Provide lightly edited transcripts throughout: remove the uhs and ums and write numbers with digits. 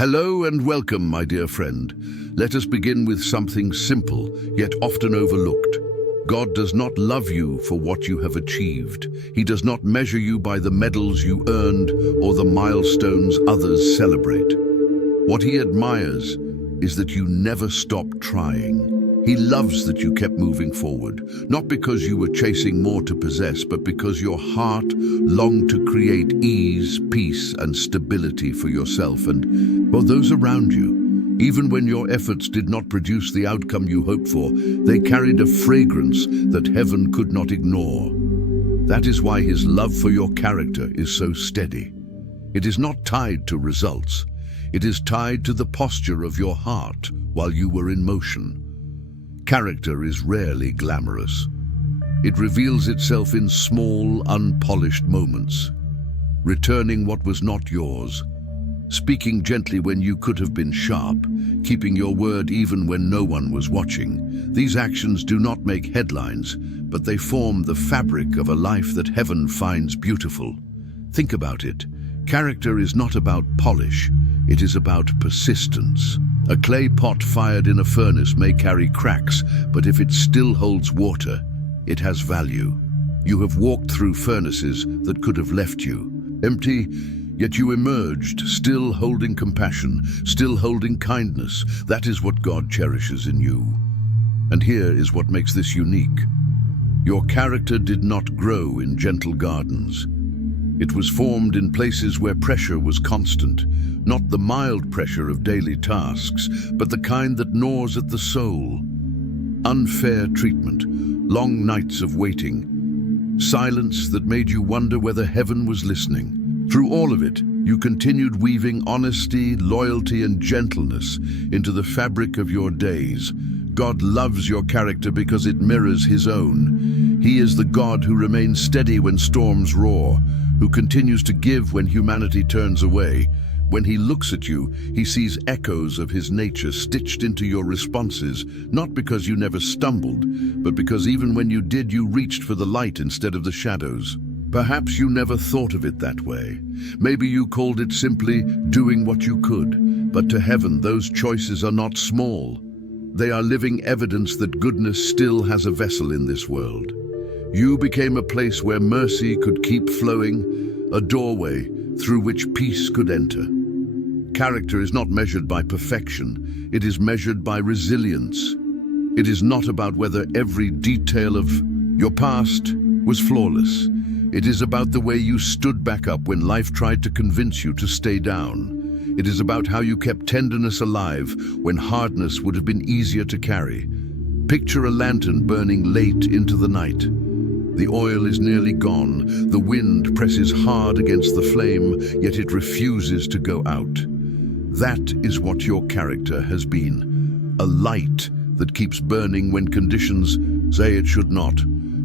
Hello and welcome, my dear friend. Let us begin with something simple, yet often overlooked. God does not love you for what you have achieved. He does not measure you by the medals you earned or the milestones others celebrate. What he admires is that you never stopped trying. He loves that you kept moving forward, not because you were chasing more to possess, but because your heart longed to create ease, peace, and stability for yourself and for those around you. Even when your efforts did not produce the outcome you hoped for, they carried a fragrance that heaven could not ignore. That is why his love for your character is so steady. It is not tied to results. It is tied to the posture of your heart while you were in motion. Character is rarely glamorous. It reveals itself in small, unpolished moments. Returning what was not yours, speaking gently when you could have been sharp, keeping your word even when no one was watching. These actions do not make headlines, but they form the fabric of a life that heaven finds beautiful. Think about it. Character is not about polish, it is about persistence. A clay pot fired in a furnace may carry cracks, but if it still holds water, it has value. You have walked through furnaces that could have left you empty, yet you emerged, still holding compassion, still holding kindness. That is what God cherishes in you. And here is what makes this unique. Your character did not grow in gentle gardens. It was formed in places where pressure was constant, not the mild pressure of daily tasks, but the kind that gnaws at the soul. Unfair treatment, long nights of waiting, silence that made you wonder whether heaven was listening. Through all of it, you continued weaving honesty, loyalty, and gentleness into the fabric of your days. God loves your character because it mirrors his own. He is the God who remains steady when storms roar, who continues to give when humanity turns away. When he looks at you, he sees echoes of his nature stitched into your responses, not because you never stumbled, but because even when you did, you reached for the light instead of the shadows. Perhaps you never thought of it that way. Maybe you called it simply doing what you could. But to heaven, those choices are not small. They are living evidence that goodness still has a vessel in this world. You became a place where mercy could keep flowing, a doorway through which peace could enter. Character is not measured by perfection, it is measured by resilience. It is not about whether every detail of your past was flawless. It is about the way you stood back up when life tried to convince you to stay down. It is about how you kept tenderness alive when hardness would have been easier to carry. Picture a lantern burning late into the night. The oil is nearly gone, the wind presses hard against the flame, yet it refuses to go out. That is what your character has been, a light that keeps burning when conditions say it should not.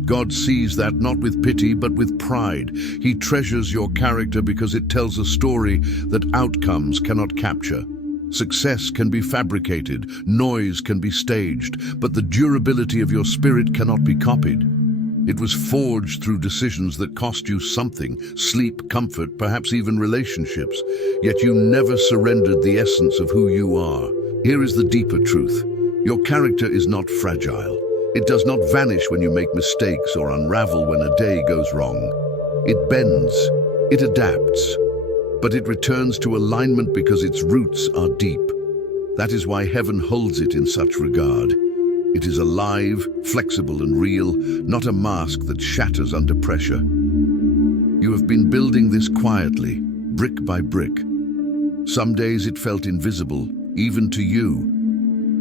God sees that not with pity but with pride. He treasures your character because it tells a story that outcomes cannot capture. Success can be fabricated, noise can be staged, but the durability of your spirit cannot be copied. It was forged through decisions that cost you something, sleep, comfort, perhaps even relationships, yet you never surrendered the essence of who you are. Here is the deeper truth. Your character is not fragile. It does not vanish when you make mistakes or unravel when a day goes wrong. It bends, it adapts, but it returns to alignment because its roots are deep. That is why heaven holds it in such regard. It is alive, flexible and real, not a mask that shatters under pressure. You have been building this quietly, brick by brick. Some days it felt invisible, even to you.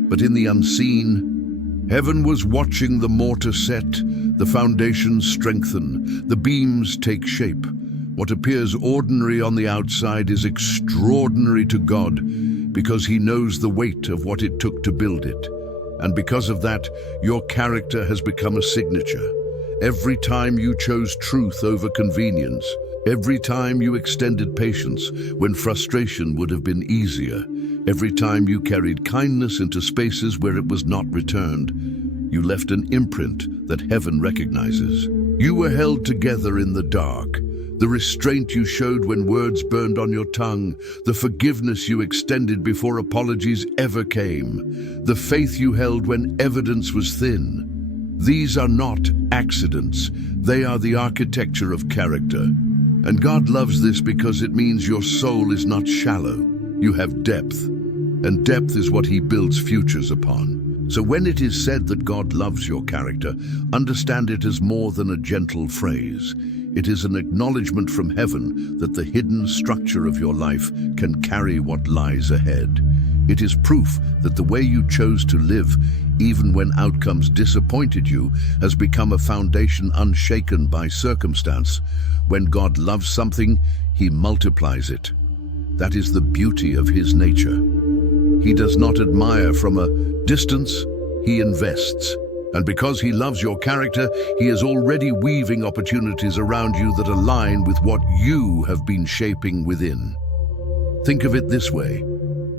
But in the unseen, heaven was watching the mortar set, the foundations strengthen, the beams take shape. What appears ordinary on the outside is extraordinary to God because he knows the weight of what it took to build it. And because of that, your character has become a signature. Every time you chose truth over convenience, every time you extended patience when frustration would have been easier, every time you carried kindness into spaces where it was not returned, you left an imprint that heaven recognizes. You were held together in the dark, the restraint you showed when words burned on your tongue, the forgiveness you extended before apologies ever came, the faith you held when evidence was thin. These are not accidents, they are the architecture of character. And God loves this because it means your soul is not shallow. You have depth, and depth is what He builds futures upon. So when it is said that God loves your character, understand it as more than a gentle phrase. It is an acknowledgement from heaven that the hidden structure of your life can carry what lies ahead. It is proof that the way you chose to live, even when outcomes disappointed you, has become a foundation unshaken by circumstance. When God loves something, He multiplies it. That is the beauty of His nature. He does not admire from a distance, He invests. And because He loves your character, He is already weaving opportunities around you that align with what you have been shaping within. Think of it this way.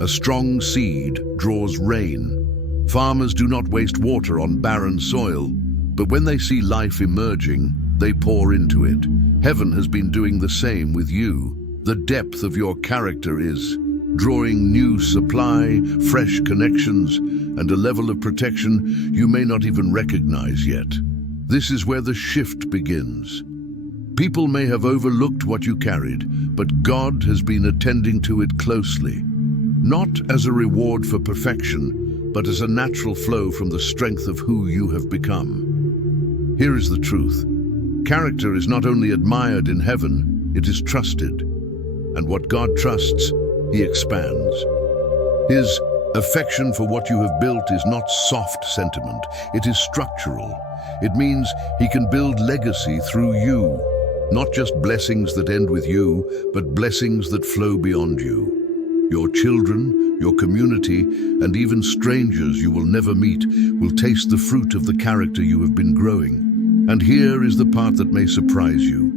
A strong seed draws rain. Farmers do not waste water on barren soil, but when they see life emerging, they pour into it. Heaven has been doing the same with you. The depth of your character is drawing new supply, fresh connections, and a level of protection you may not even recognize yet. This is where the shift begins. People may have overlooked what you carried, but God has been attending to it closely. Not as a reward for perfection, but as a natural flow from the strength of who you have become. Here is the truth. Character is not only admired in heaven, it is trusted. And what God trusts, He expands. His affection for what you have built is not soft sentiment, it is structural. It means He can build legacy through you, not just blessings that end with you, but blessings that flow beyond you. Your children, your community, and even strangers you will never meet will taste the fruit of the character you have been growing. And here is the part that may surprise you.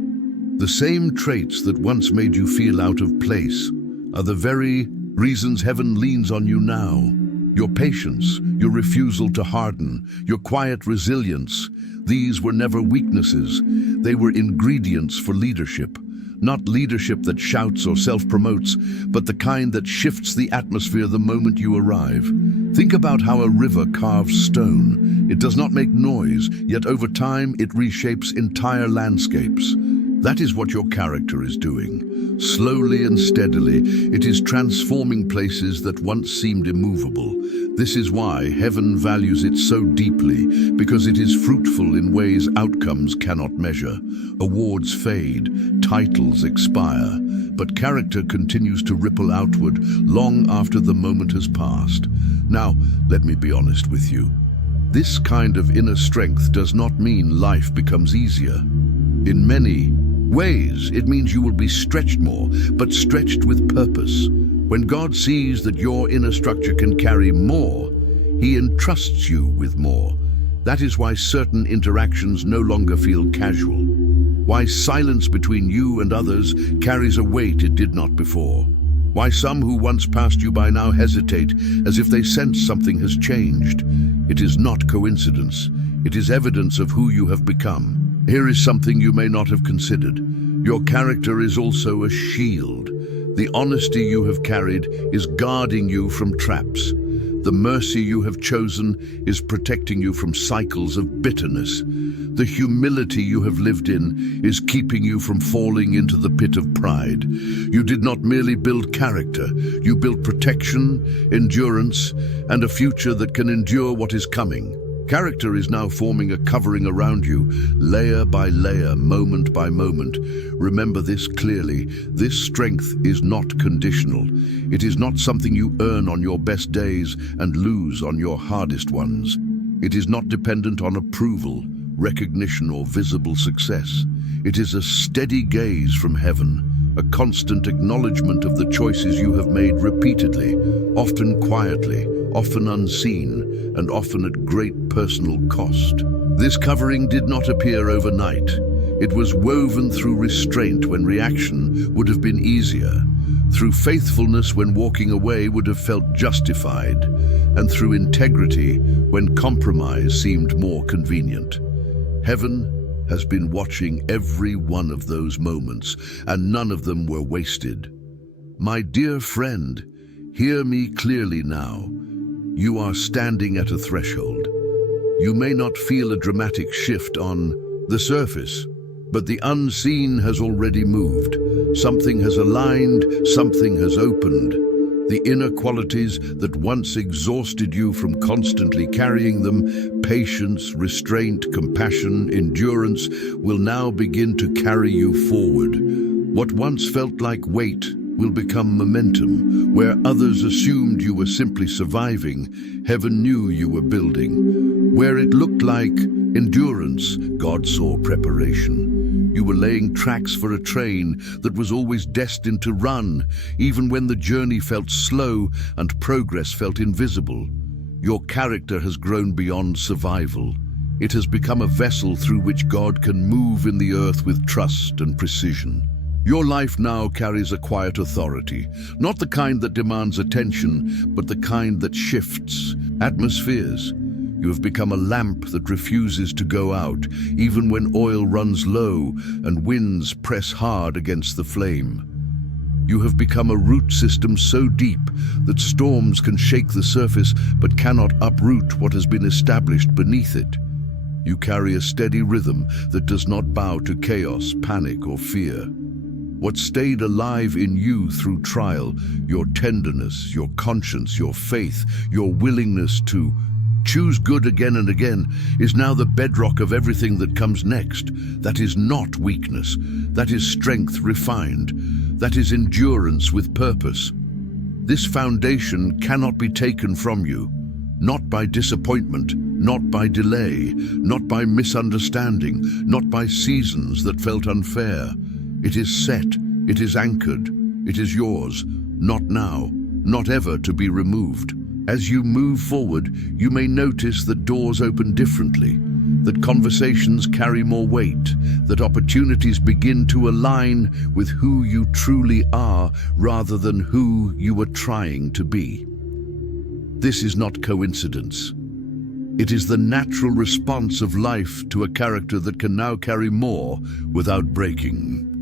The same traits that once made you feel out of place are the very reasons heaven leans on you now. Your patience, your refusal to harden, your quiet resilience, these were never weaknesses. They were ingredients for leadership. Not leadership that shouts or self-promotes, but the kind that shifts the atmosphere the moment you arrive. Think about how a river carves stone. It does not make noise, yet over time it reshapes entire landscapes. That is what your character is doing. Slowly and steadily, it is transforming places that once seemed immovable. This is why heaven values it so deeply, because it is fruitful in ways outcomes cannot measure. Awards fade, titles expire, but character continues to ripple outward long after the moment has passed. Now, let me be honest with you. This kind of inner strength does not mean life becomes easier. In many ways, it means you will be stretched more, but stretched with purpose. When God sees that your inner structure can carry more, He entrusts you with more. That is why certain interactions no longer feel casual. Why silence between you and others carries a weight it did not before. Why some who once passed you by now hesitate as if they sense something has changed. It is not coincidence. It is evidence of who you have become. Here is something you may not have considered. Your character is also a shield. The honesty you have carried is guarding you from traps. The mercy you have chosen is protecting you from cycles of bitterness. The humility you have lived in is keeping you from falling into the pit of pride. You did not merely build character, you built protection, endurance, and a future that can endure what is coming. Character is now forming a covering around you, layer by layer, moment by moment. Remember this clearly. This strength is not conditional. It is not something you earn on your best days and lose on your hardest ones. It is not dependent on approval, recognition, or visible success. It is a steady gaze from heaven, a constant acknowledgement of the choices you have made repeatedly, often quietly, often unseen, and often at great personal cost. This covering did not appear overnight. It was woven through restraint when reaction would have been easier, through faithfulness when walking away would have felt justified, and through integrity when compromise seemed more convenient. Heaven has been watching every one of those moments, and none of them were wasted. My dear friend, hear me clearly now. You are standing at a threshold. You may not feel a dramatic shift on the surface, but the unseen has already moved. Something has aligned, something has opened. The inner qualities that once exhausted you from constantly carrying them, patience, restraint, compassion, endurance, will now begin to carry you forward. What once felt like weight will become momentum. Where others assumed you were simply surviving, heaven knew you were building. Where it looked like endurance, God saw preparation. You were laying tracks for a train that was always destined to run, even when the journey felt slow and progress felt invisible. Your character has grown beyond survival. It has become a vessel through which God can move in the earth with trust and precision. Your life now carries a quiet authority, not the kind that demands attention, but the kind that shifts atmospheres. You have become a lamp that refuses to go out, even when oil runs low and winds press hard against the flame. You have become a root system so deep that storms can shake the surface but cannot uproot what has been established beneath it. You carry a steady rhythm that does not bow to chaos, panic, or fear. What stayed alive in you through trial, your tenderness, your conscience, your faith, your willingness to choose good again and again, is now the bedrock of everything that comes next. That is not weakness. That is strength refined. That is endurance with purpose. This foundation cannot be taken from you, not by disappointment, not by delay, not by misunderstanding, not by seasons that felt unfair. It is set, it is anchored, it is yours, not now, not ever to be removed. As you move forward, you may notice that doors open differently, that conversations carry more weight, that opportunities begin to align with who you truly are rather than who you were trying to be. This is not coincidence. It is the natural response of life to a character that can now carry more without breaking.